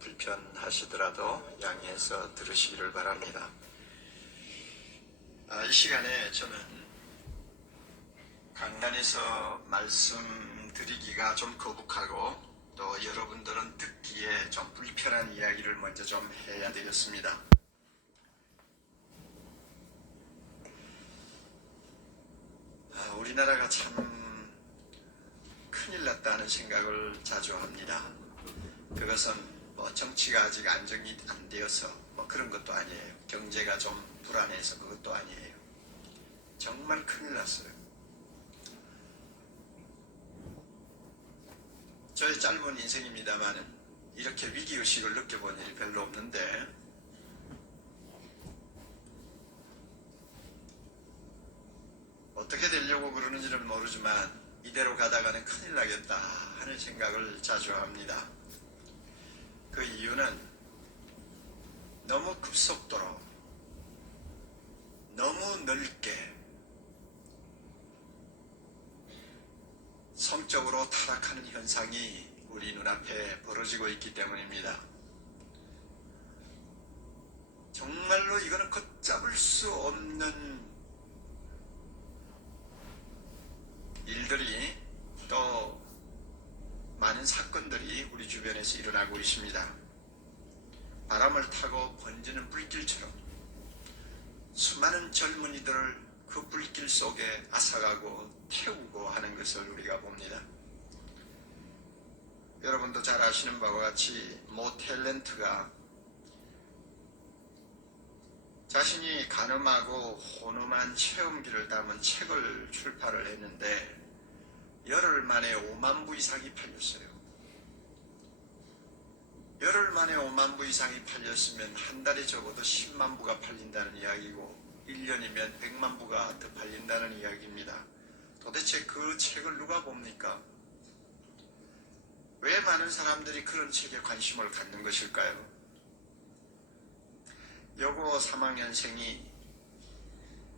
불편하시더라도 양해해서 들으시기를 바랍니다. 이 시간에 저는 강단에서 말씀드리기가 좀 거북하고 또 여러분들은 듣기에 좀 불편한 이야기를 먼저 좀 해야 되겠습니다. 우리나라가 참 큰일 났다는 생각을 자주 합니다. 그것은 정치가 아직 안정이 안 되어서 그런 것도 아니에요. 경제가 좀 불안해서 그것도 아니에요. 정말 큰일 났어요. 저의 짧은 인생입니다만 이렇게 위기의식을 느껴본 일이 별로 없는데 어떻게 되려고 그러는지는 모르지만 이대로 가다가는 큰일 나겠다 하는 생각을 자주 합니다. 그 이유는 너무 급속도로 너무 넓게 성적으로 타락하는 현상이 우리 눈앞에 벌어지고 있기 때문입니다. 정말로 이거는 걷잡을 수 없는 일들이 또 많은 사건들이 우리 주변에서 일어나고 있습니다. 바람을 타고 번지는 불길처럼 수많은 젊은이들을 그 불길 속에 앗아가고 태우고 하는 것을 우리가 봅니다. 여러분도 잘 아시는 바와 같이 모 탤런트가 자신이 가늠하고 혼음한 체험기를 담은 책을 출판을 했는데 열흘 만에 5만 부 이상이 팔렸어요. 열흘 만에 5만 부 이상이 팔렸으면 한 달에 적어도 10만 부가 팔린다는 이야기고 1년이면 100만 부가 더 팔린다는 이야기입니다. 도대체 그 책을 누가 봅니까? 왜 많은 사람들이 그런 책에 관심을 갖는 것일까요? 여고 3학년생이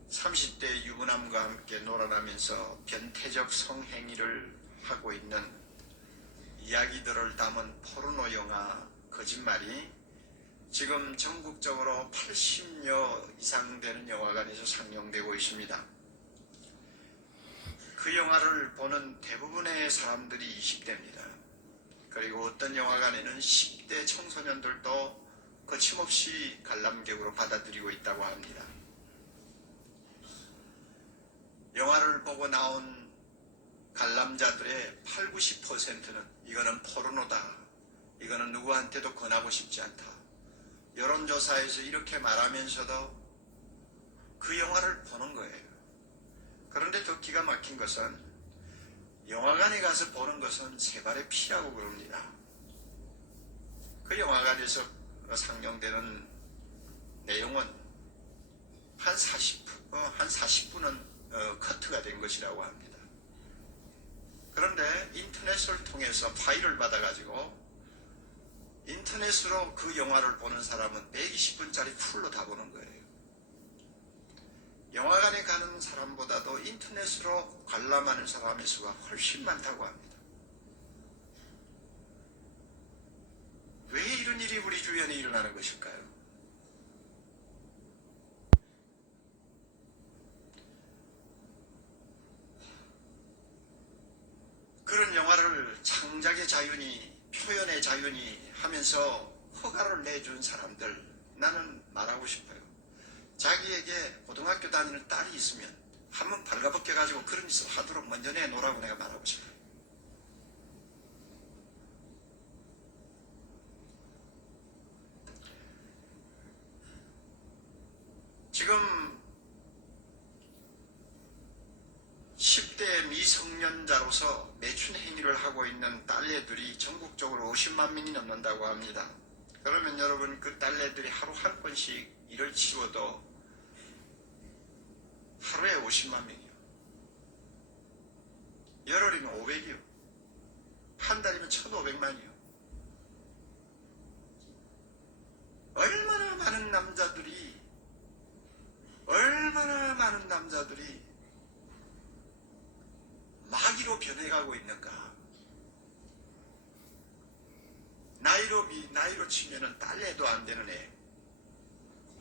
30대 유부남과 함께 놀아나면서 변태적 성행위를 하고 있는 이야기들을 담은 포르노 영화 거짓말이 지금 전국적으로 80여 이상 되는 영화관에서 상영되고 있습니다. 그 영화를 보는 대부분의 사람들이 20대입니다. 그리고 어떤 영화관에는 10대 청소년들도 거침없이 관람객으로 받아들이고 있다고 합니다. 영화를 보고 나온 관람자들의 80~90%는 이거는 포르노다. 이거는 누구한테도 권하고 싶지 않다. 여론조사에서 이렇게 말하면서도 그 영화를 보는 거예요. 그런데 더 기가 막힌 것은 영화관에 가서 보는 것은 세 발의 피라고 그럽니다. 그 영화관에서 상영되는 내용은 한 40분은 커트가 된 것이라고 합니다. 그런데 인터넷을 통해서 파일을 받아가지고 인터넷으로 그 영화를 보는 사람은 120분짜리 풀로 다 보는 거예요. 영화관에 가는 사람보다도 인터넷으로 관람하는 사람의 수가 훨씬 많다고 합니다. 왜 이런 일이 우리 주변에 일어나는 것일까요? 그런 영화를 창작의 자유니 표현의 자유니 하면서 허가를 내준 사람들, 나는 말하고 싶어요. 자기에게 고등학교 다니는 딸이 있으면 한번 발가벗겨 가지고 그런 짓을 하도록 먼저 내놓으라고 내가 말하고 싶어요. 지금 10대 미성년자로서 매춘 행위를 하고 있는 딸내들이 전국적으로 50만 명이 넘는다고 합니다. 그러면 여러분 그 딸내들이 하루 한 건씩 일을 치워도 하루에 50만 명이요. 열흘이면 500이요. 한 달이면 1,500만이요. 얼마나 많은 남자들이 마귀로 변해가고 있는가. 나이를 나이로 치면은 딸애도 안 되는 애,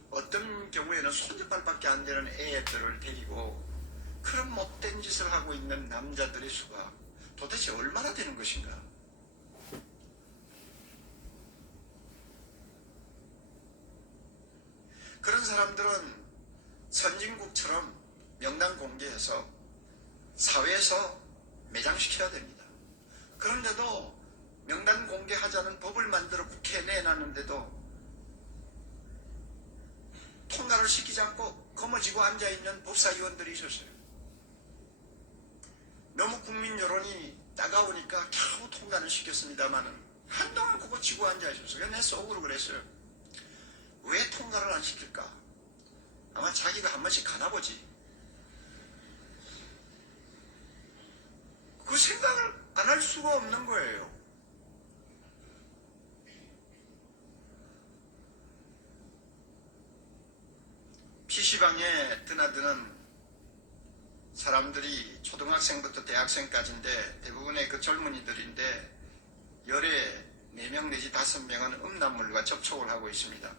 어떤 경우에는 손짓발밖에 안 되는 애들을 데리고 그런 못된 짓을 하고 있는 남자들의 수가 도대체 얼마나 되는 것인가? 그런 사람들은 선진국처럼 명단 공개해서 사회에서 매장시켜야 됩니다. 그런데도 명단 공개하자는 법을 만들어 국회에 내놨는데도 통과를 시키지 않고 거머쥐고 앉아있는 법사위원들이 있었어요. 너무 국민 여론이 따가우니까 겨우 통과는 시켰습니다마는 한동안 그거 지고 앉아있었어요. 내 속으로 그랬어요. 왜 통과를 안 시킬까? 아마 자기가 한 번씩 가나보지. 그 생각을 안 할 수가 없는 거예요. PC방에 드나드는 사람들이 초등학생부터 대학생까지인데 대부분의 그 젊은이들인데 열에 4명 내지 5명은 음란물과 접촉을 하고 있습니다.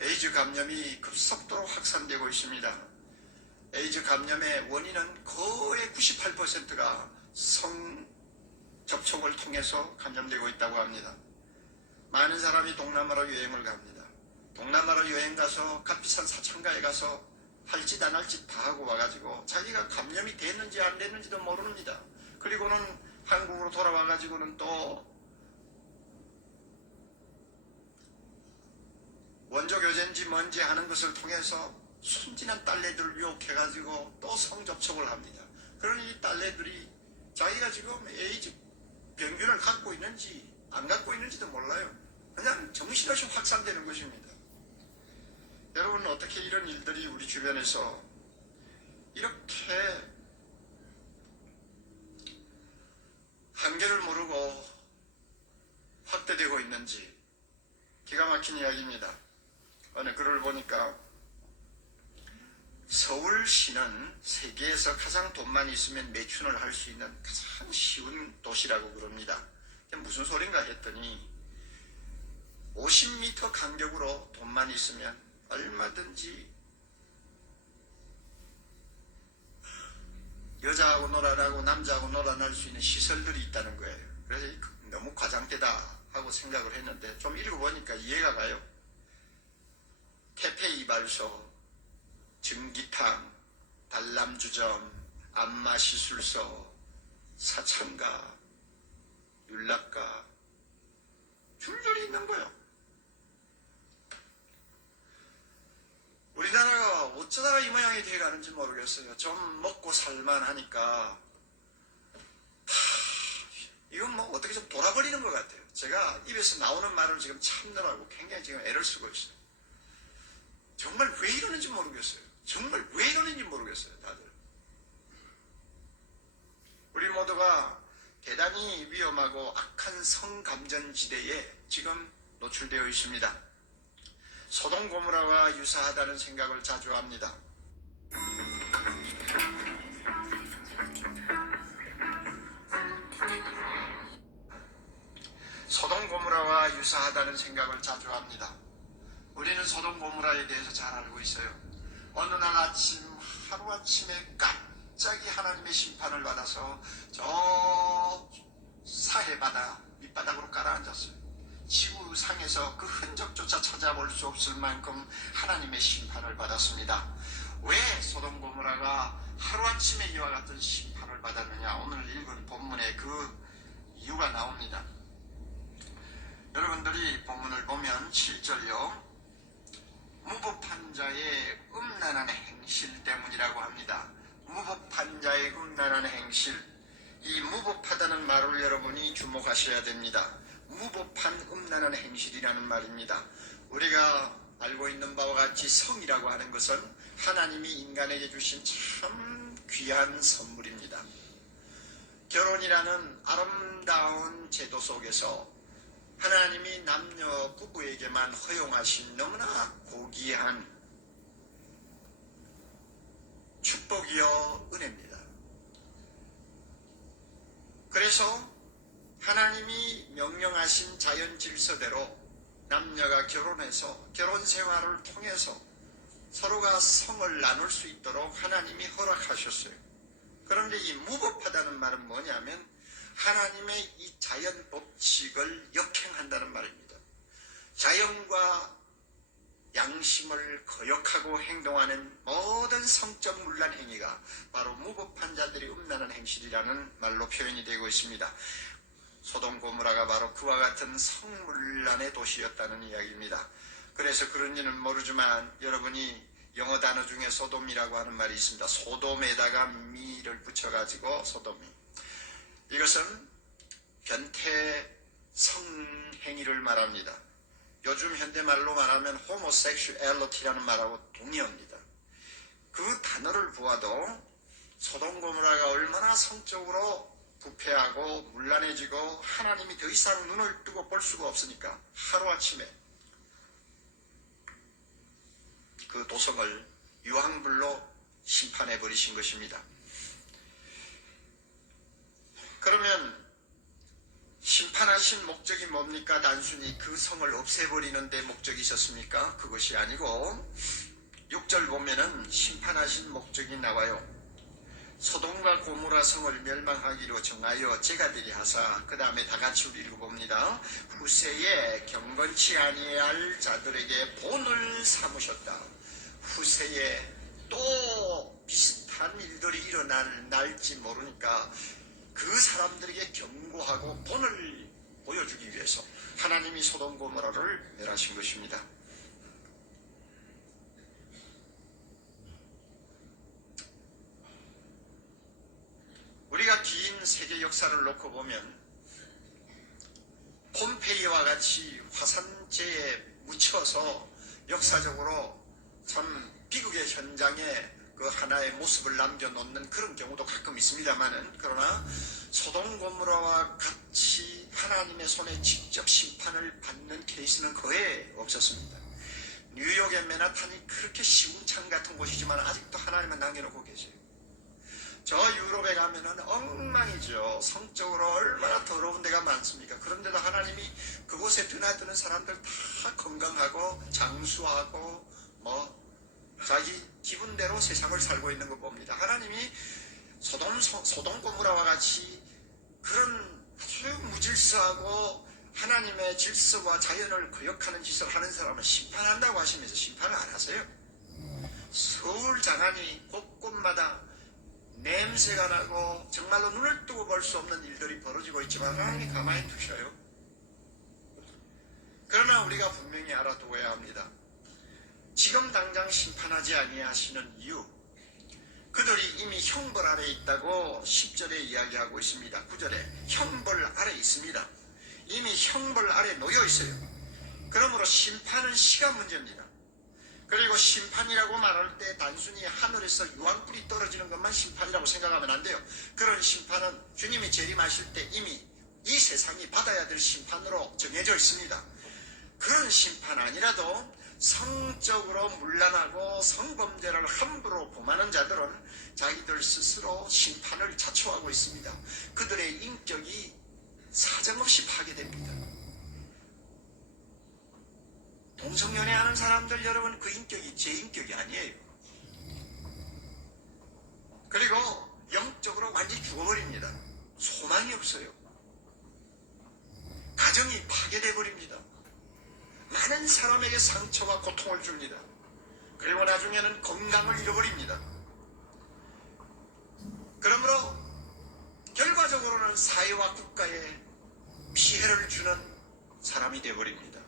에이즈 감염이 급속도로 확산되고 있습니다. 에이즈 감염의 원인은 거의 98%가 성 접촉을 통해서 감염되고 있다고 합니다. 많은 사람이 동남아로 여행을 갑니다. 동남아로 여행 가서 값비싼 사창가에 가서 할 짓 안 할 짓 다 하고 와가지고 자기가 감염이 됐는지 안 됐는지도 모릅니다. 그리고는 한국으로 돌아와가지고는 또 원조교제인지 뭔지 하는 것을 통해서 순진한 딸내들을 유혹해가지고 또 성접촉을 합니다. 그러니 이 딸내들이 자기가 지금 에이즈 병균을 갖고 있는지 안 갖고 있는지도 몰라요. 그냥 정신없이 확산되는 것입니다. 여러분, 어떻게 이런 일들이 우리 주변에서 이렇게 한계를 모르고 확대되고 있는지 기가 막힌 이야기입니다. 어느 글을 보니까 서울시는 세계에서 가장 돈만 있으면 매춘을 할 수 있는 가장 쉬운 도시라고 그럽니다. 무슨 소린가 했더니 50m 간격으로 돈만 있으면 얼마든지 여자하고 놀아나고 남자하고 놀아날 수 있는 시설들이 있다는 거예요. 그래서 너무 과장되다 하고 생각을 했는데 좀 읽어보니까 이해가 가요. 태페이발소, 증기탕, 단람주점, 안마시술소, 사창가, 윤락가 줄줄이 있는 거예요. 우리나라가 어쩌다가 이 모양이 돼가는지 모르겠어요. 좀 먹고 살만하니까 이건 뭐 어떻게 좀 돌아버리는 것 같아요. 제가 입에서 나오는 말을 지금 참느라고 굉장히 지금 애를 쓰고 있어요. 정말 왜 이러는지 모르겠어요. 정말 왜 이러는지 모르겠어요. 다들. 우리 모두가 대단히 위험하고 악한 성감전지대에 지금 노출되어 있습니다. 소돔 고모라와 유사하다는 생각을 자주 합니다. 소돔 고모라와 유사하다는 생각을 자주 합니다. 우리는 소돔 고모라에 대해서 잘 알고 있어요. 어느 날 아침 하루아침에 갑자기 하나님의 심판을 받아서 저 사해바다 밑바닥으로 깔아앉았어요. 지구상에서 그 흔적조차 찾아볼 수 없을 만큼 하나님의 심판을 받았습니다. 왜 소돔 고모라가 하루아침에 이와 같은 심판을 받았느냐? 오늘 읽은 본문에 그 이유가 나옵니다. 여러분들이 본문을 보면 7절요. 무법한 자의 음란한 행실 때문이라고 합니다. 무법한 자의 음란한 행실. 이 무법하다는 말을 여러분이 주목하셔야 됩니다. 무법한 음란한 행실이라는 말입니다. 우리가 알고 있는 바와 같이 성이라고 하는 것은 하나님이 인간에게 주신 참 귀한 선물입니다. 결혼이라는 아름다운 제도 속에서 하나님이 남녀 부부에게만 허용하신 너무나 고귀한 축복이요 은혜입니다. 그래서 하나님이 명령하신 자연 질서대로 남녀가 결혼해서 결혼 생활을 통해서 서로가 성을 나눌 수 있도록 하나님이 허락하셨어요. 그런데 이 무법하다는 말은 뭐냐면 하나님의 이 자연 법칙을 역행한다는 말입니다. 자연과 양심을 거역하고 행동하는 모든 성적 문란 행위가 바로 무법한 자들이 음란한 행실이라는 말로 표현이 되고 있습니다. 소돔 고모라가 바로 그와 같은 성문란의 도시였다는 이야기입니다. 그래서 그런지는 모르지만 여러분이 영어 단어 중에 소돔이라고 하는 말이 있습니다. 소돔에다가 미를 붙여가지고 소돔이. 이것은 변태 성행위를 말합니다. 요즘 현대말로 말하면 호모섹슈얼리티라는 말하고 동의합니다. 그 단어를 보아도 소돔 고모라가 얼마나 성적으로 부패하고 문란해지고 하나님이 더 이상 눈을 뜨고 볼 수가 없으니까 하루아침에 그 도성을 유황불로 심판해 버리신 것입니다. 그러면 심판하신 목적이 뭡니까? 단순히 그 성을 없애버리는 데 목적이 있었습니까? 그것이 아니고 6절 보면은 심판하신 목적이 나와요. 소돔과 고모라 성을 멸망하기로 정하여 제가 되게 하사, 그 다음에 다 같이 우리 읽어봅니다. 후세에 경건치 아니할 자들에게 본을 삼으셨다. 후세에 또 비슷한 일들이 일어날지 모르니까 그 사람들에게 경고하고 본을 보여주기 위해서 하나님이 소돔 고모라를 멸하신 것입니다. 우리가 긴 세계 역사를 놓고 보면 폼페이와 같이 화산재에 묻혀서 역사적으로 참 비극의 현장에 그 하나의 모습을 남겨놓는 그런 경우도 가끔 있습니다만은, 그러나 소돔 고모라와 같이 하나님의 손에 직접 심판을 받는 케이스는 거의 없었습니다. 뉴욕의 맨하탄이 그렇게 시궁창 같은 곳이지만 아직도 하나님은 남겨놓고 계세요. 저 유럽에 가면은 엉망이죠. 성적으로 얼마나 더러운 데가 많습니까? 그런데도 하나님이 그곳에 드나드는 사람들 다 건강하고 장수하고 자기 기분대로 세상을 살고 있는 거 봅니다. 하나님이 소돔 고모라와 같이 그런 아주 무질서하고 하나님의 질서와 자연을 거역하는 짓을 하는 사람은 심판한다고 하시면서 심판을 안 하세요. 서울 장안이 곳곳마다 냄새가 나고 정말로 눈을 뜨고 볼 수 없는 일들이 벌어지고 있지만 하나님이 가만히 두셔요. 그러나 우리가 분명히 알아두어야 합니다. 지금 당장 심판하지 아니하시는 이유, 그들이 이미 형벌 아래 있다고 10절에 이야기하고 있습니다. 9절에 형벌 아래 있습니다. 이미 형벌 아래 놓여 있어요. 그러므로 심판은 시간 문제입니다. 그리고 심판이라고 말할 때 단순히 하늘에서 유황불이 떨어지는 것만 심판이라고 생각하면 안 돼요. 그런 심판은 주님이 재림하실 때 이미 이 세상이 받아야 될 심판으로 정해져 있습니다. 그런 심판 아니라도 성적으로 문란하고 성범죄를 함부로 범하는 자들은 자기들 스스로 심판을 자초하고 있습니다. 그들의 인격이 사정없이 파괴됩니다. 동성연애하는 사람들 여러분, 그 인격이 제 인격이 아니에요. 그리고 영적으로 완전히 죽어버립니다. 소망이 없어요. 가정이 파괴돼 버립니다. 많은 사람에게 상처와 고통을 줍니다. 그리고 나중에는 건강을 잃어버립니다. 그러므로 결과적으로는 사회와 국가에 피해를 주는 사람이 되어버립니다.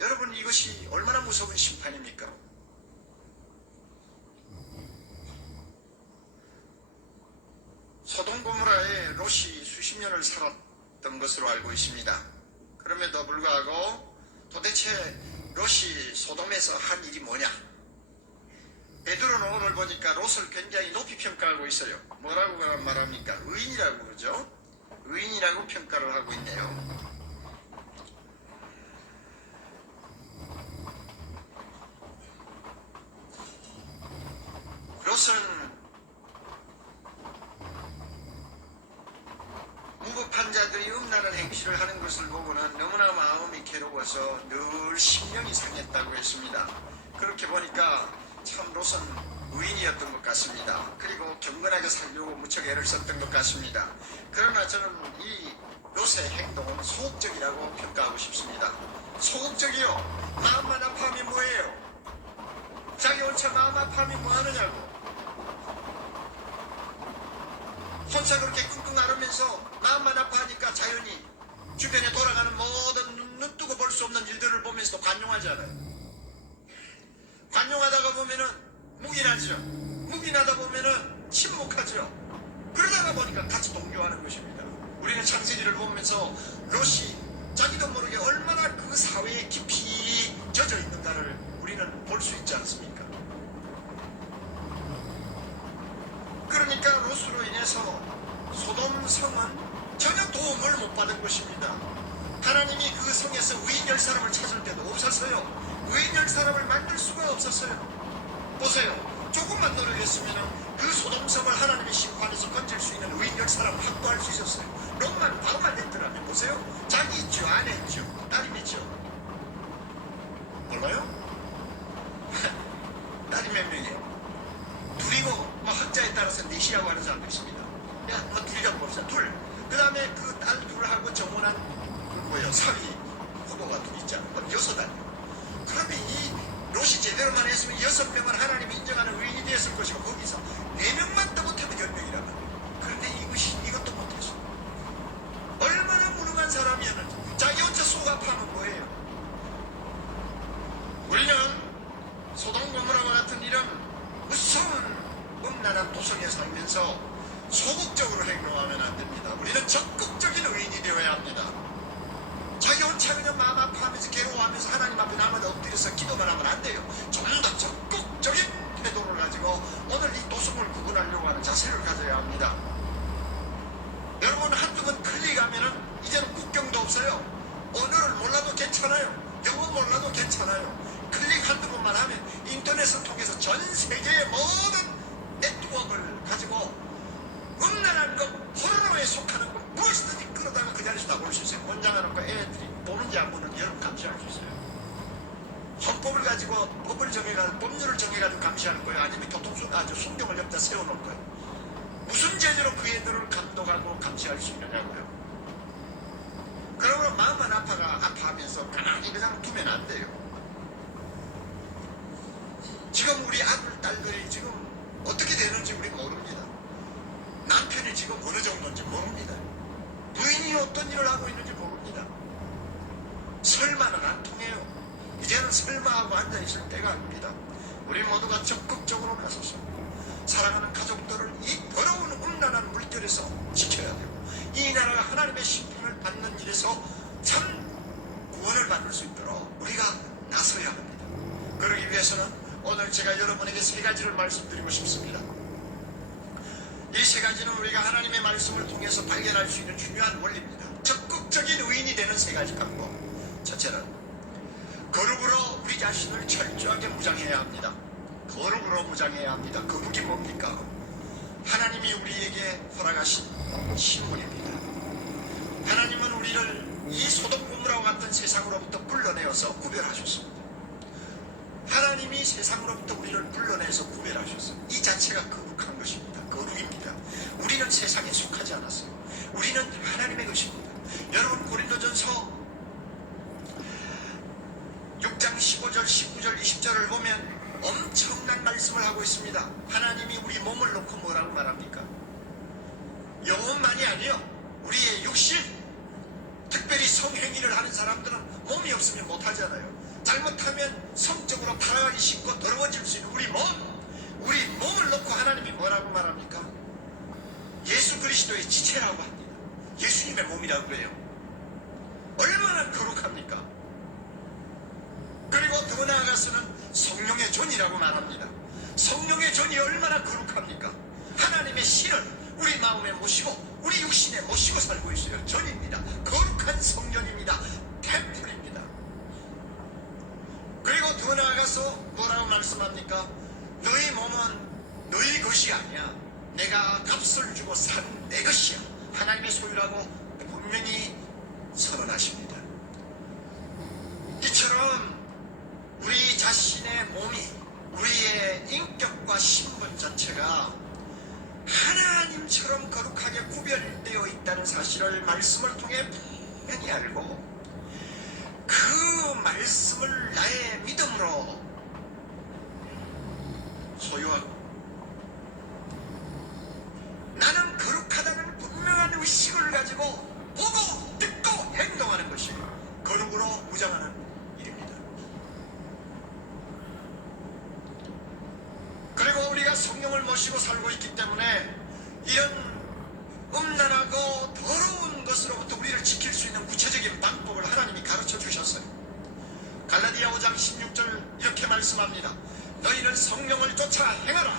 여러분, 이것이 얼마나 무서운 심판입니까? 소돔 고모라에 롯이 수십 년을 살았던 것으로 알고 있습니다. 그럼에도 불구하고 도대체 롯이 소돔에서 한 일이 뭐냐? 베드로는 오늘 보니까 롯을 굉장히 높이 평가하고 있어요. 뭐라고 말합니까? 의인이라고 그러죠? 의인이라고 평가를 하고 있네요. 롯은 무법한 자들이 음란한 보고서 늘 심령이 상했다고 했습니다. 그렇게 보니까 참 롯은 의인이었던 것 같습니다. 그리고 경건하게 살려고 무척 애를 썼던 것 같습니다. 그러나 저는 이 롯의 행동은 소극적이라고 평가하고 싶습니다. 소극적이요? 마음만 아파하면 뭐예요? 자기 혼자 마음 아파하면 뭐하느냐고. 혼자 그렇게 끙끙 앓으면서 마음만 아파하니까 자연히 주변에 돌아가는 모든 눈 뜨고 볼 수 없는 일들을 보면서 도 관용하잖아요. 관용하다가 보면은 묵인하죠. 묵인하다 보면은 침묵하죠. 그러다가 보니까 같이 동조하는 것입니다. 우리는 창세기를 보면서 롯이 자기도 모르게 얼마나 그 사회에 깊이 젖어 있는가를 우리는 볼 수 있지 않습니까? 그러니까 롯으로 인해서 소돔 성은 전혀 도움을 못 받은 것입니다. 하나님이 그 성에서 의인 10사람을 찾을 때도 없었어요. 의인 10사람을 만들 수가 없었어요. 보세요. 조금만 노력했으면 그 소돔성을 하나님의 심판에서 건질 수 있는 의인 10사람을 확보할 수 있었어요. 롯만 바로만 했더라면 보세요. 자기 있죠, 아내 있죠, 딸이 있죠. 몰라요? 딸이 몇 명이에요? 둘이고 뭐 학자에 따라서 넷이라고 하는 사람도 있습니다. 야, 뭐 둘이라고 봅시다. 둘. 그 다음에 그 딸 둘하고 정혼한 그 뭐예요? 사위 후보가 둘 있잖아요. 그럼 6아니에요. 그러면 이 롯이 제대로만 했으면 6명은 하나님이 인정하는 의인이 되었을 것이고 거기서 4명만 더 못하면 10명이란 말이에요. 그런데 이것도 못했어. 얼마나 무능한 사람이었는지. 자기 혼자 속 아파하면 뭐예요? 우리는 소돔 고모라와 같은 이런 무서운 음란한 도성에 살면서 소극적으로 행동하면 안 됩니다. 우리는 적극적인 의인이 되어야 합니다. 자기 혼자 그냥 마음 아파하면서 괴로워하면서 하나님 앞에 나만 엎드려서 기도만 하면 안 돼요. 좀 더 적극적인 태도를 가지고 오늘 이 도성을 구분하려고 하는 자세를 가져야 합니다. 여러분 한두 번 클릭하면은 이제는 국경도 없어요. 언어를 몰라도 괜찮아요. 영어 몰라도 괜찮아요. 클릭 한두 번만 하면 인터넷을 통해서 전 세계의 모든 네트워크를 가지고 음란한 것, 포르노에 속하는 것 무엇이든지 끌어다가 그 자리에서 다 볼 수 있어요. 권장하는 거 애들이 보는지 안 보는지 여러분 감시할 수 있어요. 헌법을 가지고 법을 정해가지고 법률을 정해가지고 감시하는 거예요. 아니면 성경을 옆에다 세워놓을 거예요. 무슨 제재로 그 애들을 감독하고 감시할 수 있느냐고요. 그러면 마음만 아파하면서 가만히 그냥 두면 안 돼요. 지금 우리 아들, 딸들이 지금 어떻게 되는지 우리 모릅니다. 남편이 지금 어느 정도인지 모릅니다. 부인이 어떤 일을 하고 있는지 모릅니다. 설마는 안 통해요. 이제는 설마하고 앉아있을 때가 아닙니다. 우리 모두가 적극적으로 나서서 사랑하는 가족들을 이 더러운 음란한 물결에서 지켜야 되고 이 나라가 하나님의 심판을 받는 일에서 참 구원을 받을 수 있도록 우리가 나서야 합니다. 그러기 위해서는 오늘 제가 여러분에게 3가지를 말씀드리고 싶습니다. 이 3가지는 우리가 하나님의 말씀을 통해서 발견할 수 있는 중요한 원리입니다. 적극적인 의인이 되는 3가지 방법. 첫째는 거룩으로 우리 자신을 철저하게 무장해야 합니다. 거룩으로 무장해야 합니다. 거룩이 뭡니까? 하나님이 우리에게 허락하신 신분입니다. 하나님은 우리를 이 소돔 고모라와 같은 세상으로부터 불러내어서 구별하셨습니다. 하나님이 세상으로부터 우리를 불러내서 구별하셨어요. 이 자체가 거룩한 것입니다. 거룩입니다. 우리는 세상에 속하지 않았어요. 우리는 하나님의 것입니다. 여러분 고린도전서 6장 15절, 19절, 20절을 보면 엄청난 말씀을 하고 있습니다. 하나님이 우리 몸을 놓고 뭐라고 말합니까? 영혼만이 아니요. 우리의 육신, 특별히 성행위를 하는 사람들은 몸이 없으면 못하잖아요. 잘못하면 성적으로 타락하기 쉽고 더러워질 수 있는 우리 몸을 놓고 하나님이 뭐라고 말합니까? 예수 그리스도의 지체라고 합니다. 예수님의 몸이라고 해요. 얼마나 거룩합니까? 그리고 더 나아가서는 성령의 존이라고 말합니다. 성령의 존이 얼마나 거룩합니까? 하나님의 신을 우리 마음에 모시고 우리 육신에 모시고 살고 있어요. 존입니다. 거룩한 성전입니다. 템플입니다. 그리고 더 나아가서 뭐라고 말씀합니까? 너희 몸은 너희 것이 아니야. 내가 값을 주고 산 내 것이야. 하나님의 소유라고 분명히 선언하십니다. 말씀을 통해 분명히 알고 그 말씀을 나의 믿음으로 소유하고 나는 거룩하다는 분명한 의식을 가지고 보고 듣고 행동하는 것이 거룩으로 무장하는 일입니다. 그리고 우리가 성령을 모시고 살고 있기 때문에 이런 음란하고 더러운 것으로부터 우리를 지킬 수 있는 구체적인 방법을 하나님이 가르쳐 주셨어요. 갈라디아 5장 16절 이렇게 말씀합니다. 너희는 성령을 쫓아 행하라.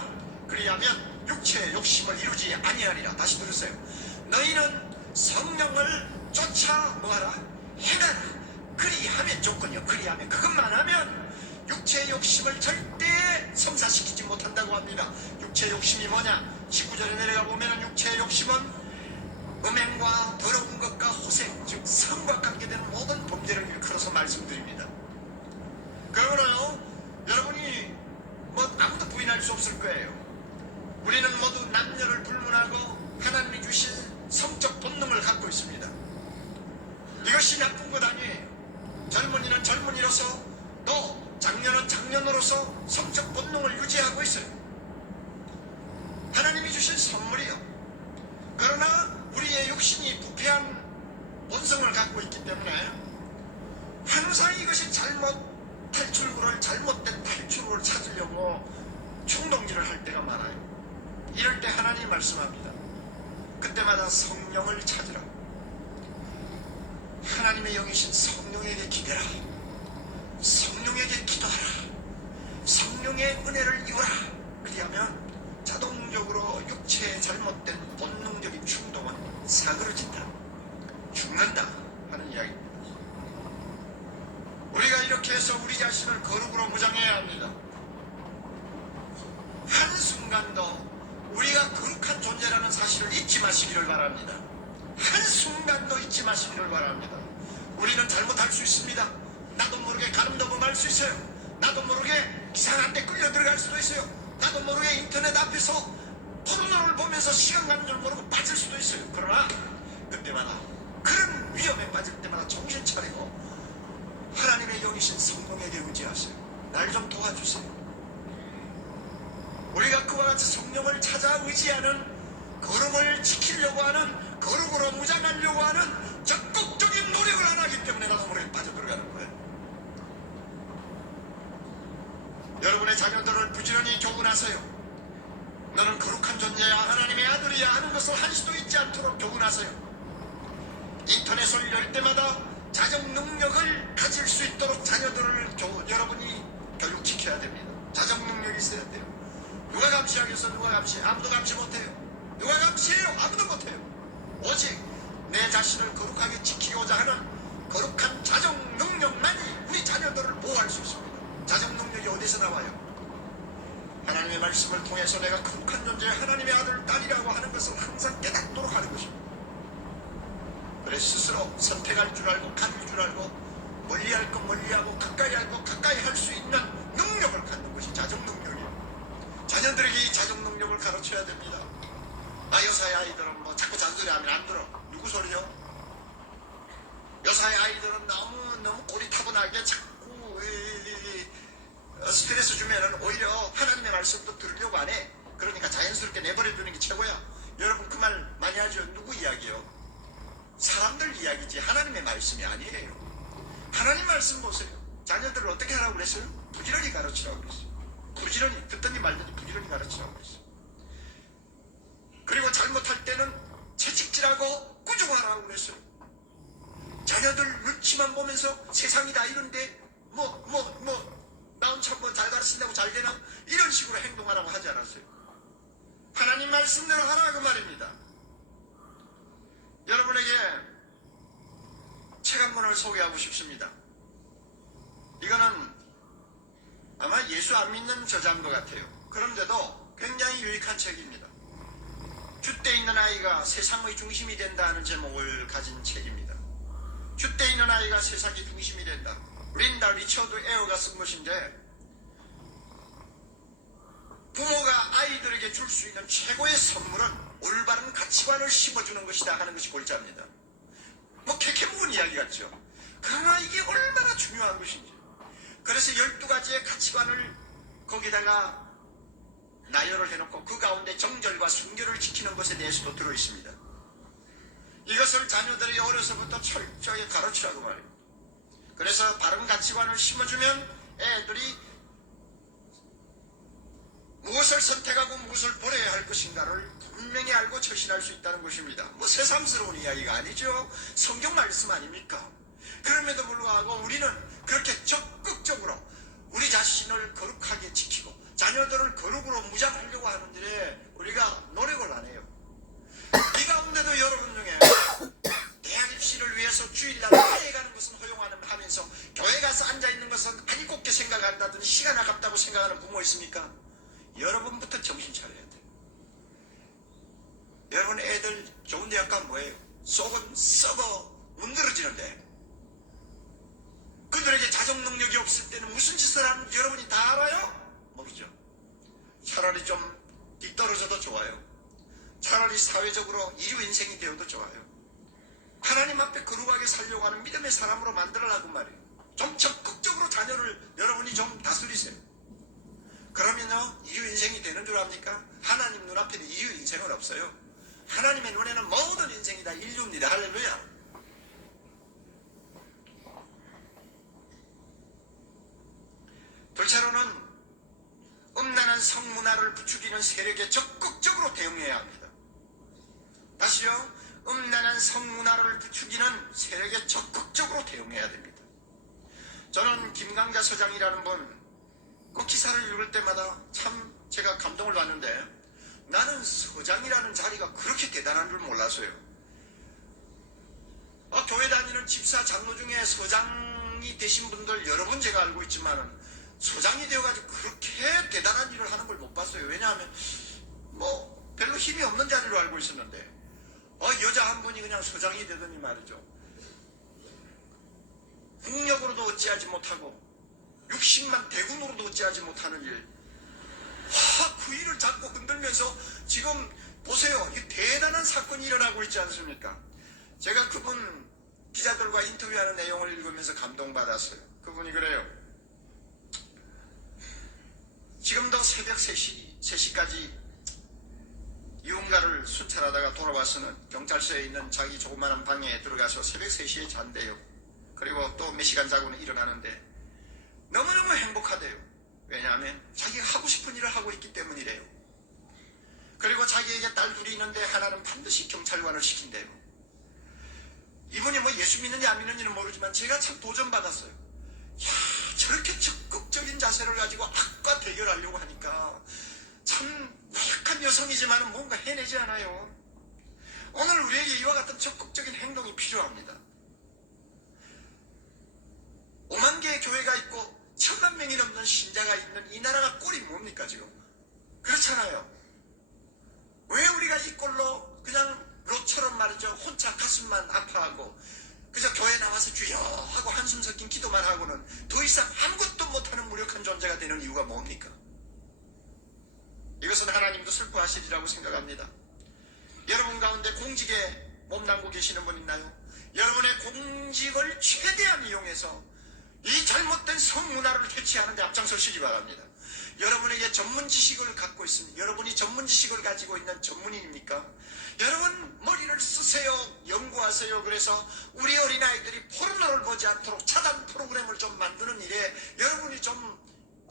그리하면 육체의 욕심을 이루지 아니하리라. 다시 들으세요. 너희는 성령을 쫓아 뭐하라? 행하라. 그리하면 조건이요. 그리하면 그것만 하면 육체의 욕심을 절대 성사시키지 못한다고 합니다. 육체의 욕심이 뭐냐? 19절에 내려가 보면 육체의 욕심은 음행과 더러운 것과 호색, 즉 성과 관계되는 모든 범죄를 일컬어서 말씀드립니다. 그러므로 여러분이 아무도 부인할 수 없을 거예요. 우리는 모두 남녀를 불문하고 하나님이 주신 성적 본능을 갖고 있습니다. 이것이 나쁜 것 아니에요. 젊은이는 젊은이로서 또 장년은 장년으로서 성적 본능을 유지하고 있어요. 하나님이 주신 선물이요. 그러나 우리의 육신이 부패한 본성을 갖고 있기 때문에 항상 이것이 잘못된 탈출구를 찾으려고 충동질을 할 때가 많아요. 이럴 때 하나님 말씀합니다. 그때마다 성령을 찾으라. 하나님의 영이신 성령에게 기대라. 성령에게 기도하라. 성령의 은혜를 입어라. 그리하면 자동적으로 육체의 잘못된 본능적인 충동은 사그러진다. 죽는다 하는 이야기입니다. 우리가 이렇게 해서 우리 자신을 거룩으로 무장해야 합니다. 한순간도 우리가 거룩한 존재라는 사실을 잊지 마시기를 바랍니다. 한순간도 잊지 마시기를 바랍니다. 우리는 잘못할 수 있습니다. 나도 모르게 가늠덤음할 수 있어요. 나도 모르게 이상한 데 끌려 들어갈 수도 있어요. 나도 모르게 인터넷 앞에서 포르노를 보면서 시간 가는 줄 모르고 빠질 수도 있어요. 그러나 그때마다 그런 위험에 빠질 때마다 정신 차리고 하나님의 영이신 성령에게 의지하세요. 날 좀 도와주세요. 우리가 그와 같이 성령을 찾아 의지하는, 거룩을 지키려고 하는, 거룩으로 무장하려고 하는 적극적인 노력을 안 하기 때문에 나도 모르게 빠져들어가는 거예요. 여러분의 자녀들을 부지런히 교훈하세요. 너는 거룩한 존재야, 하나님의 아들이야 하는 것을 한시도 잊지 않도록 교훈하세요. 인터넷을 열 때마다 자정 능력을 가질 수 있도록 자녀들을 여러분이 교육시켜야 됩니다. 자정 능력이 있어야 돼요. 누가 감시하겠어? 누가 감시해? 아무도 감시 못해요. 누가 감시해요? 아무도 못해요. 오직 내 자신을 거룩하게 지키고자 하는 거룩한 자정 능력만이 우리 자녀들을 보호할 수 있습니다. 자정 능력이 어디서 나와요? 하나님의 말씀을 통해서 내가 거룩한 존재, 하나님의 아들, 딸이라고 하는 것을 항상 깨닫도록 하는 것입니다. 그래 스스로 선택할 줄 알고, 가릴 줄 알고, 멀리할 것 멀리하고, 가까이 할 것 가까이 할 수 있는 능력을 갖는 것이 자정 능력이에요. 자녀들에게 이 자정 능력을 가르쳐야 됩니다. 여사의 아이들은 자꾸 잔소리하면 안 들어. 누구 소리요? 여사의 아이들은 너무 고리타분하게 자꾸 스트레스 주면은 오히려 하나님의 말씀도 들으려고 안 해. 그러니까 자연스럽게 내버려두는 게 최고야. 여러분 그 말 많이 하죠. 누구 이야기요? 사람들 이야기지 하나님의 말씀이 아니에요. 하나님 말씀 보세요. 자녀들을 어떻게 하라고 그랬어요? 부지런히 가르치라고 그랬어요. 부지런히 듣더니 말더니 부지런히 가르치라고 그랬어요. 그리고 잘못할 때는 채찍질하고 꾸중하라고 그랬어요. 자녀들 눈치만 보면서 세상이 다 이런데 나 참 잘 가르친다고 잘 되나? 이런 식으로 행동하라고 하지 않았어요. 하나님 말씀대로 하라 그 말입니다. 여러분에게 책 한 권을 소개하고 싶습니다. 이거는 아마 예수 안 믿는 저자인 것 같아요. 그런데도 굉장히 유익한 책입니다. 줏대 있는 아이가 세상의 중심이 된다 하는 제목을 가진 책입니다. 줏대 있는 아이가 세상의 중심이 된다. 린다 리처드 에어가 쓴 것인데, 부모가 아이들에게 줄 수 있는 최고의 선물은 올바른 가치관을 심어주는 것이다 하는 것이 골자입니다. 뭐 캐캐묵은 이야기 같죠. 그러나 이게 얼마나 중요한 것인지. 그래서 12가지의 가치관을 거기다가 나열을 해놓고 그 가운데 정절과 순결을 지키는 것에 대해서도 들어있습니다. 이것을 자녀들이 어려서부터 철저히 가르치라고 말해요. 그래서 바른 가치관을 심어주면 애들이 무엇을 선택하고 무엇을 버려야 할 것인가를 분명히 알고 처신할 수 있다는 것입니다. 뭐 새삼스러운 이야기가 아니죠. 성경 말씀 아닙니까? 그럼에도 불구하고 우리는 그렇게 적극적으로 우리 자신을 거룩하게 지키고 자녀들을 거룩으로 무장하려고 하는 일에 우리가 노력을 안 해요. 이 가운데도 여러분 중에 대학 입시를 위해서 주일날 교회 가는 것은 허용하면서 교회 가서 앉아있는 것은 아니 곱게 생각한다든지 시간 아깝다고 생각하는 부모 있습니까? 여러분부터 정신 차려야 돼요. 여러분 애들 좋은 대학 가면 뭐예요? 속은 썩어 문드러지는데 그들에게 자정 능력이 없을 때는 무슨 짓을 하는지 여러분이 다 알아요? 모르죠. 차라리 좀 뒤떨어져도 좋아요. 차라리 사회적으로 이류 인생이 되어도 좋아요. 하나님 앞에 거룩하게 살려고 하는 믿음의 사람으로 만들어라고 말이에요. 좀 적극적으로 자녀를 여러분이 좀 다스리세요. 그러면요 이류 인생이 되는 줄 압니까? 하나님 눈앞에는 이류 인생은 없어요. 하나님의 눈에는 모든 인생이 다 인류입니다. 할렐루야. 둘째로는 음란한 성문화를 부추기는 세력에 적극적으로 대응해야 합니다. 다시요, 음란한 성문화를 부추기는 세력에 적극적으로 대응해야 됩니다. 저는 김강자 서장이라는 분 그 기사를 읽을 때마다 참 제가 감동을 받는데 나는 서장이라는 자리가 그렇게 대단한 줄 몰랐어요. 교회 다니는 집사 장로 중에 서장이 되신 분들 여러 분 제가 알고 있지만은 서장이 되어가지고 그렇게 대단한 일을 하는 걸 못 봤어요. 왜냐하면 뭐 별로 힘이 없는 자리로 알고 있었는데 여자 한 분이 그냥 서장이 되더니 말이죠. 국력으로도 어찌하지 못하고 60만 대군으로도 어찌하지 못하는 일. 그 일을 자꾸 흔들면서 지금 보세요. 이 대단한 사건이 일어나고 있지 않습니까? 제가 그분 기자들과 인터뷰하는 내용을 읽으면서 감동받았어요. 그분이 그래요. 지금도 새벽 3시까지 유흥가를 순찰하다가 돌아와서는 경찰서에 있는 자기 조그마한 방에 들어가서 새벽 3시에 잔대요. 그리고 또 몇 시간 자고는 일어나는데 너무너무 행복하대요. 왜냐하면 자기가 하고 싶은 일을 하고 있기 때문이래요. 그리고 자기에게 딸 둘이 있는데 하나는 반드시 경찰관을 시킨대요. 이분이 뭐 예수 믿는지 안 믿는지는 모르지만 제가 참 도전받았어요. 야, 저렇게 적극적인 자세를 가지고 악과 대결하려고 하니까 참 약한 여성이지만 뭔가 해내지 않아요. 오늘 우리에게 이와 같은 적극적인 행동이 필요합니다. 5만 개의 교회가 있고 1000만 명이 넘는 신자가 있는 이 나라가 꼴이 뭡니까 지금? 그렇잖아요. 왜 우리가 이 꼴로 그냥 롯처럼 말이죠. 혼자 가슴만 아파하고 그저 교회 나와서 주여 하고 한숨 섞인 기도만 하고는 더 이상 아무것도 못하는 무력한 존재가 되는 이유가 뭡니까? 이것은 하나님도 슬퍼하시리라고 생각합니다. 여러분 가운데 공직에 몸담고 계시는 분 있나요? 여러분의 공직을 최대한 이용해서 이 잘못된 성문화를 퇴치하는 데 앞장서시기 바랍니다. 여러분에게 전문 지식을 갖고 있습니다. 여러분이 전문 지식을 가지고 있는 전문인입니까? 여러분 머리를 쓰세요. 연구하세요. 그래서 우리 어린아이들이 포르노를 보지 않도록 차단 프로그램을 좀 만드는 일에 여러분이 좀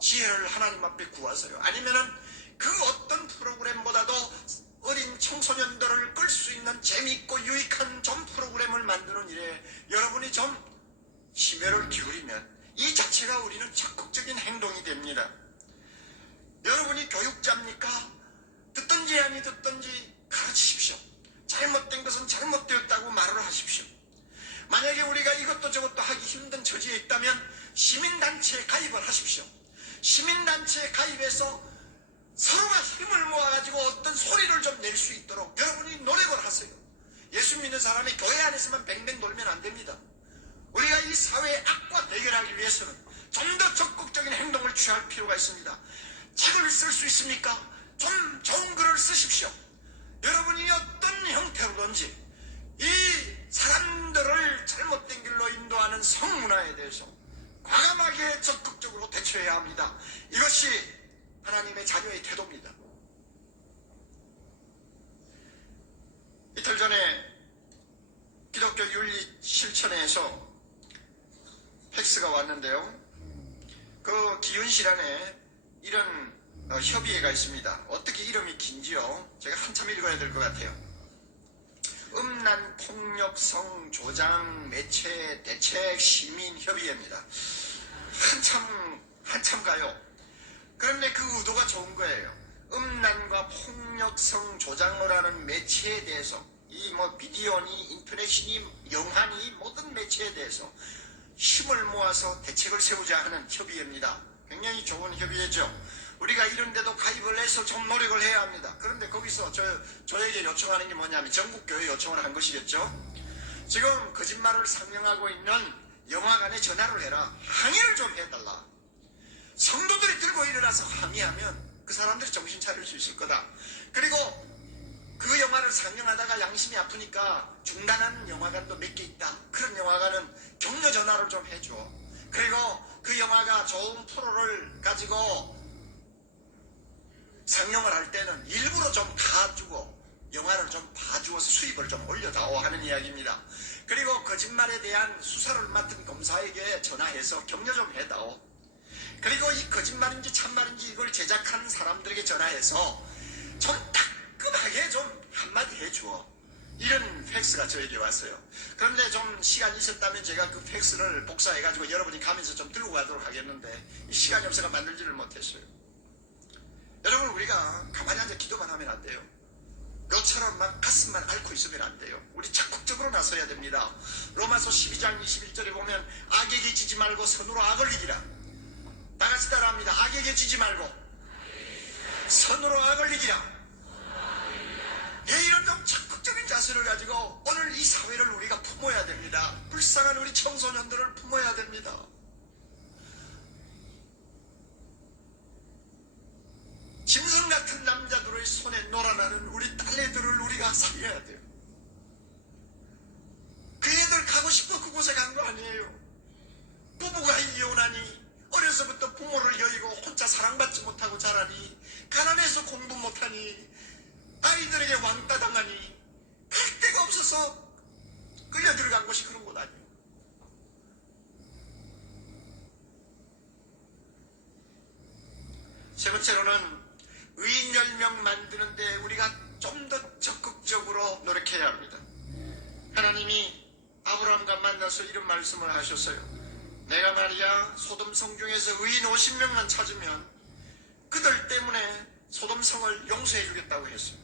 지혜를 하나님 앞에 구하세요. 아니면은 그 어떤 프로그램보다도 어린 청소년들을 끌 수 있는 재미있고 유익한 좀 프로그램을 만드는 일에 여러분이 좀 심혈을 기울이면 이 자체가 우리는 적극적인 행동이 됩니다. 여러분이 교육자입니까? 듣든지 아니 듣든지 가르치십시오. 잘못된 것은 잘못되었다고 말을 하십시오. 만약에 우리가 이것도 저것도 하기 힘든 처지에 있다면 시민단체에 가입을 하십시오. 시민단체에 가입해서 서로가 힘을 모아가지고 어떤 소리를 좀 낼 수 있도록 여러분이 노력을 하세요. 예수 믿는 사람이 교회 안에서만 뱅뱅 돌면 안 됩니다. 우리가 이 사회의 악과 대결하기 위해서는 좀 더 적극적인 행동을 취할 필요가 있습니다. 책을 쓸 수 있습니까? 좀 좋은 글을 쓰십시오. 여러분이 어떤 형태로든지 이 사람들을 잘못된 길로 인도하는 성문화에 대해서 과감하게 적극적으로 대처해야 합니다. 이것이 하나님의 자녀의 태도입니다. 이틀 전에 기독교 윤리 실천에서 팩스가 왔는데요. 그 기윤실안에 이런 협의회가 있습니다. 어떻게 이름이 긴지요? 제가 한참 읽어야 될 것 같아요. 음란, 폭력성, 조장, 매체, 대책, 시민협의회입니다. 한참 가요. 그런데 그 의도가 좋은 거예요. 음란과 폭력성 조장을 하는 매체에 대해서, 이 비디오니, 인터넷이니, 영화니, 모든 매체에 대해서 힘을 모아서 대책을 세우자 하는 협의회입니다. 굉장히 좋은 협의회죠. 우리가 이런데도 가입을 해서 좀 노력을 해야 합니다. 그런데 거기서 저에게 요청하는 게 뭐냐면 전국교회 요청을 한 것이겠죠. 지금 거짓말을 상영하고 있는 영화관에 전화를 해라. 항의를 좀 해달라. 성도들이 들고 일어나서 항의하면 그 사람들이 정신 차릴 수 있을 거다. 그리고 그 영화를 상영하다가 양심이 아프니까 중단하는 영화관도 몇 개 있다. 그런 영화관은 격려 전화를 좀 해줘. 그리고 그 영화가 좋은 프로를 가지고 상영을 할 때는 일부러 좀 가주고 영화를 좀 봐주어서 수입을 좀 올려다오 하는 이야기입니다. 그리고 거짓말에 대한 수사를 맡은 검사에게 전화해서 격려 좀 해다오. 그리고 이 거짓말인지 참말인지 이걸 제작하는 사람들에게 전화해서 좀 따끔하게 좀 한마디 해주어. 이런 팩스가 저에게 왔어요. 그런데 좀 시간이 있었다면 제가 그 팩스를 복사해가지고 여러분이 가면서 좀 들고 가도록 하겠는데 이 시간이 없어서 만들지를 못했어요. 여러분, 우리가 가만히 앉아 기도만 하면 안 돼요. 너처럼 막 가슴만 앓고 있으면 안 돼요. 우리 적극적으로 나서야 됩니다. 로마서 12장 21절에 보면 악에게 지지 말고 선으로 악을 이기라. 다 같이 따라합니다. 악에게 지지 말고 선으로 악을 이기라. 이런 좀 적극적인 자세를 가지고 오늘 이 사회를 우리가 품어야 됩니다. 불쌍한 우리 청소년들을 품어야 됩니다. 짐승 같은 남자들의 손에 놀아나는 우리 딸애들을 우리가 살려야 돼요. 그 애들 가고 싶어 그곳에 간 거 아니에요. 부부가 이혼하니 어려서부터 부모를 여의고 혼자 사랑받지 못하고 자라니 가난해서 공부 못하니 아이들에게 왕따 당하니 갈 데가 없어서 끌려 들어간 곳이 그런 곳 아니에요. 세 번째로는 의인 10명 만드는데 우리가 좀 더 적극적으로 노력해야 합니다. 하나님이 아브라함과 만나서 이런 말씀을 하셨어요. 내가 말이야 소돔성 중에서 의인 50명만 찾으면 그들 때문에 소돔성을 용서해 주겠다고 했어요.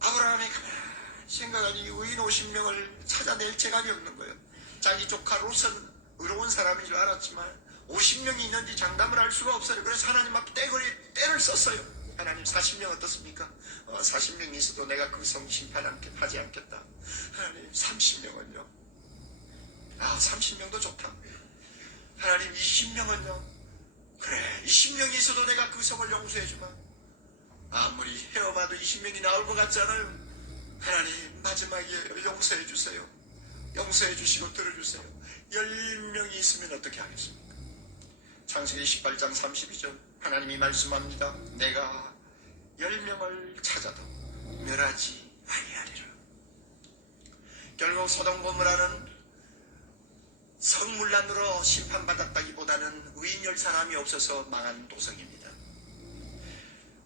아브라함이 가만히 생각하니 의인 50명을 찾아낼 재간이 없는 거예요. 자기 조카 롯은 의로운 사람인 줄 알았지만 50명이 있는지 장담을 할 수가 없어요. 그래서 하나님 앞에 때를 썼어요. 하나님 40명 어떻습니까? 40명이 있어도 내가 그 성 심판하지 않겠다. 하나님 30명은요? 30명도 좋다. 하나님 20명은요? 그래 20명이 있어도 내가 그 성을 용서해 주마. 아무리 헤어봐도 20명이 나올 것 같지 않아요? 하나님 마지막에 용서해 주세요. 용서해 주시고 들어주세요. 10명이 있으면 어떻게 하겠습니까? 창세기 18장 32절 하나님이 말씀합니다. 내가 10명을 찾아도 멸하지 아니하리라. 결국 소돔 고모라는 성문란으로 심판받았다기보다는 의인 10사람이 없어서 망한 도성입니다.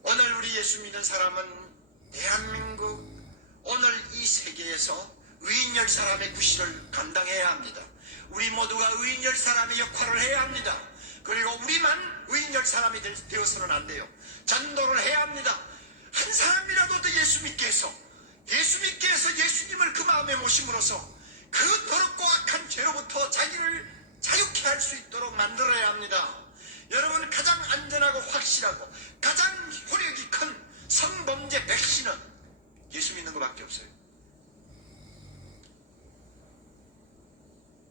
오늘 우리 예수 믿는 사람은 대한민국 오늘 이 세계에서 의인 10사람의 구실을 감당해야 합니다. 우리 모두가 의인 10사람의 역할을 해야 합니다. 그리고 우리만 의인 10사람이 되어서는 안 돼요. 전도를 해야 합니다. 한 사람이라도 더 예수 믿게 해서 예수님을 그 마음에 모심으로써 그 더럽고 악한 죄로부터 자기를 자유케 할 수 있도록 만들어야 합니다. 여러분, 가장 안전하고 확실하고 가장 효력이 큰 성범죄 백신은 예수 믿는 것밖에 없어요.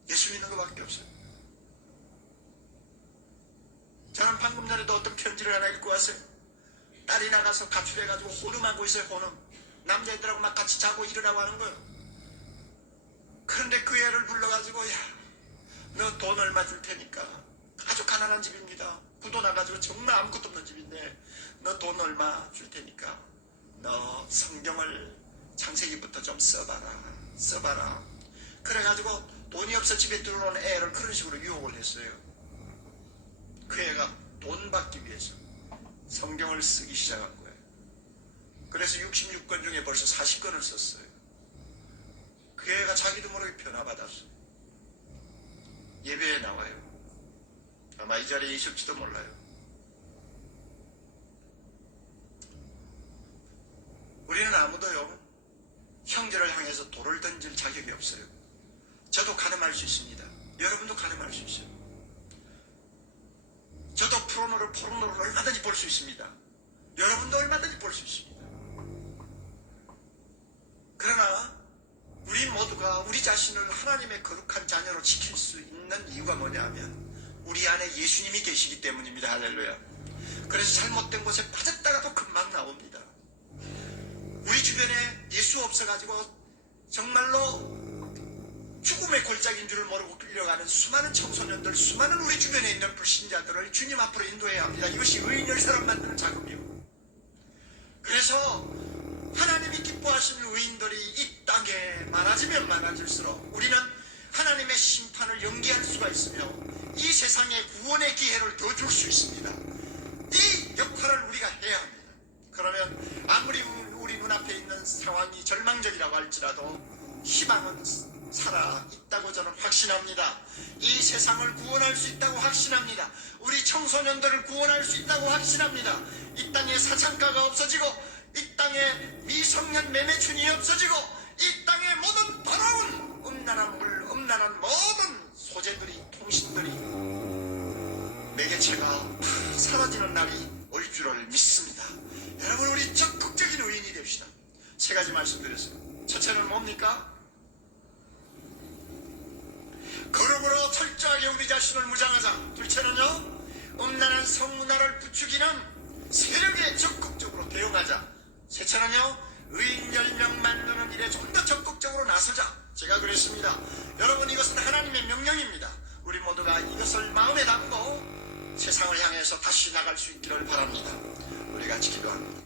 예수 믿는 것밖에 없어요. 저는 방금 전에도 어떤 편지를 하나 읽고 왔어요. 딸이 나가서 가출해가지고 혼음하고 있어요. 혼음. 남자애들하고 막 같이 자고 일어나고 하는 거예요. 그런데 그 애를 불러가지고 야, 너 돈 얼마 줄 테니까 아주 가난한 집입니다. 구도 나가지고 정말 아무것도 없는 집인데 너 돈 얼마 줄 테니까 너 성경을 창세기부터 좀 써봐라. 그래가지고 돈이 없어 집에 들어온 애를 그런 식으로 유혹을 했어요. 그 애가 돈 받기 위해서 성경을 쓰기 시작한 거예요. 그래서 66권 중에 벌써 40권을 썼어요. 그 애가 자기도 모르게 변화받았어요. 예배에 나와요. 아마 이 자리에 있을지도 몰라요. 우리는 아무도요 형제를 향해서 돌을 던질 자격이 없어요. 저도 가늠할 수 있습니다. 여러분도 가늠할 수 있어요. 저도 포르노를 얼마든지 볼 수 있습니다. 여러분도 얼마든지 볼 수 있습니다. 그러나 우리 모두가 우리 자신을 하나님의 거룩한 자녀로 지킬 수 있는 이유가 뭐냐면 우리 안에 예수님이 계시기 때문입니다. 할렐루야. 그래서 잘못된 곳에 빠졌다가도 금방 나옵니다. 우리 주변에 예수 없어가지고 정말로 죽음의 골짜기인 줄을 모르고 끌려가는 수많은 청소년들, 수많은 우리 주변에 있는 불신자들을 주님 앞으로 인도해야 합니다. 이것이 의인을 사람 만드는 작업이요. 그래서 하나님이 기뻐하시는 의인들이 이 땅에 많아지면 많아질수록 우리는 하나님의 심판을 연기할 수가 있으며 이 세상에 구원의 기회를 더 줄 수 있습니다. 이 역할을 우리가 해야 합니다. 그러면 아무리 우리 눈앞에 있는 상황이 절망적이라고 할지라도 희망은 살아있다고 저는 확신합니다. 이 세상을 구원할 수 있다고 확신합니다. 우리 청소년들을 구원할 수 있다고 확신합니다. 이 땅에 사창가가 없어지고 이 땅에 미성년 매매춘이 없어지고 이 땅에 모든 더러운 음란한 모든 소재들이 통신들이 매개체가 다 사라지는 날이 올 줄을 믿습니다. 여러분 우리 적극적인 의인이 됩시다. 세 가지 말씀드렸어요. 첫째는 뭡니까? 거룩으로 철저하게 우리 자신을 무장하자. 둘째는요, 음란한 성문화를 부추기는 세력에 적극적으로 대응하자. 셋째는요, 의인 10명 만드는 일에 좀 더 적극적으로 나서자. 제가 그랬습니다. 여러분 이것은 하나님의 명령입니다. 우리 모두가 이것을 마음에 담고 세상을 향해서 다시 나갈 수 있기를 바랍니다. 우리 같이 기도합니다.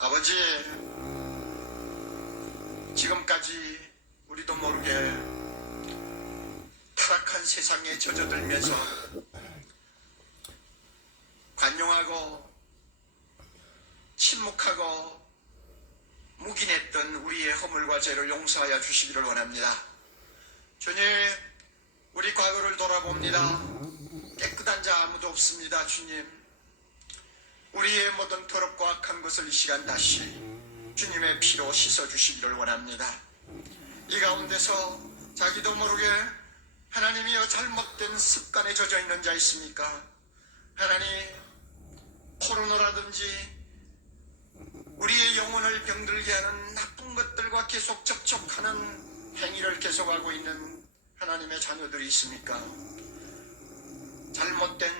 아버지, 지금까지 우리도 모르게 타락한 세상에 젖어들면서 관용하고 침묵하고 묵인했던 우리의 허물과 죄를 용서하여 주시기를 원합니다. 주님, 우리 과거를 돌아봅니다. 깨끗한 자 아무도 없습니다. 주님, 우리의 모든 더럽고 악한 것을 이 시간 다시 주님의 피로 씻어주시기를 원합니다. 이 가운데서 자기도 모르게 하나님이여 잘못된 습관에 젖어있는 자 있습니까? 하나님, 포르노라든지 우리의 영혼을 병들게 하는 나쁜 것들과 계속 접촉하는 행위를 계속하고 있는 하나님의 자녀들이 있습니까? 잘못된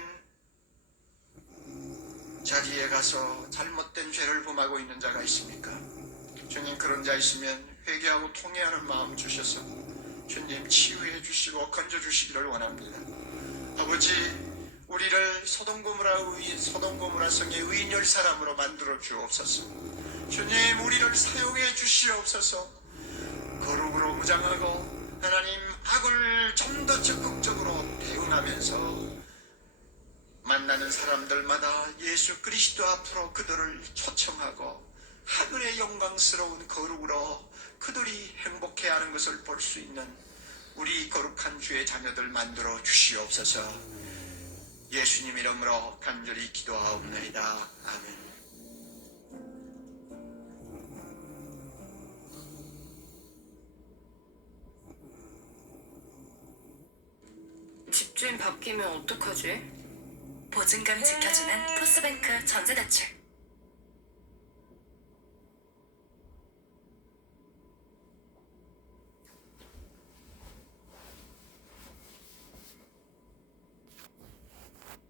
자리에 가서 잘못된 죄를 범하고 있는 자가 있습니까? 주님, 그런 자 있으면 회개하고 통회하는 마음 주셔서 주님 치유해 주시고 건져 주시기를 원합니다. 아버지, 우리를 소돔고모라 성의 의인 10사람으로 만들어 주옵소서. 주님, 우리를 사용해 주시옵소서. 거룩으로 무장하고 하나님 악을 좀 더 적극적으로 대응하면서 만나는 사람들마다 예수 그리스도 앞으로 그들을 초청하고 하늘의 영광스러운 거룩으로 그들이 행복해하는 것을 볼 수 있는 우리 거룩한 주의 자녀들 만들어 주시옵소서. 예수님 이름으로 간절히 기도하옵나이다. 아멘. 집주인 바뀌면 어떡하지? 보증금 지켜주는 토스뱅크 전세대출.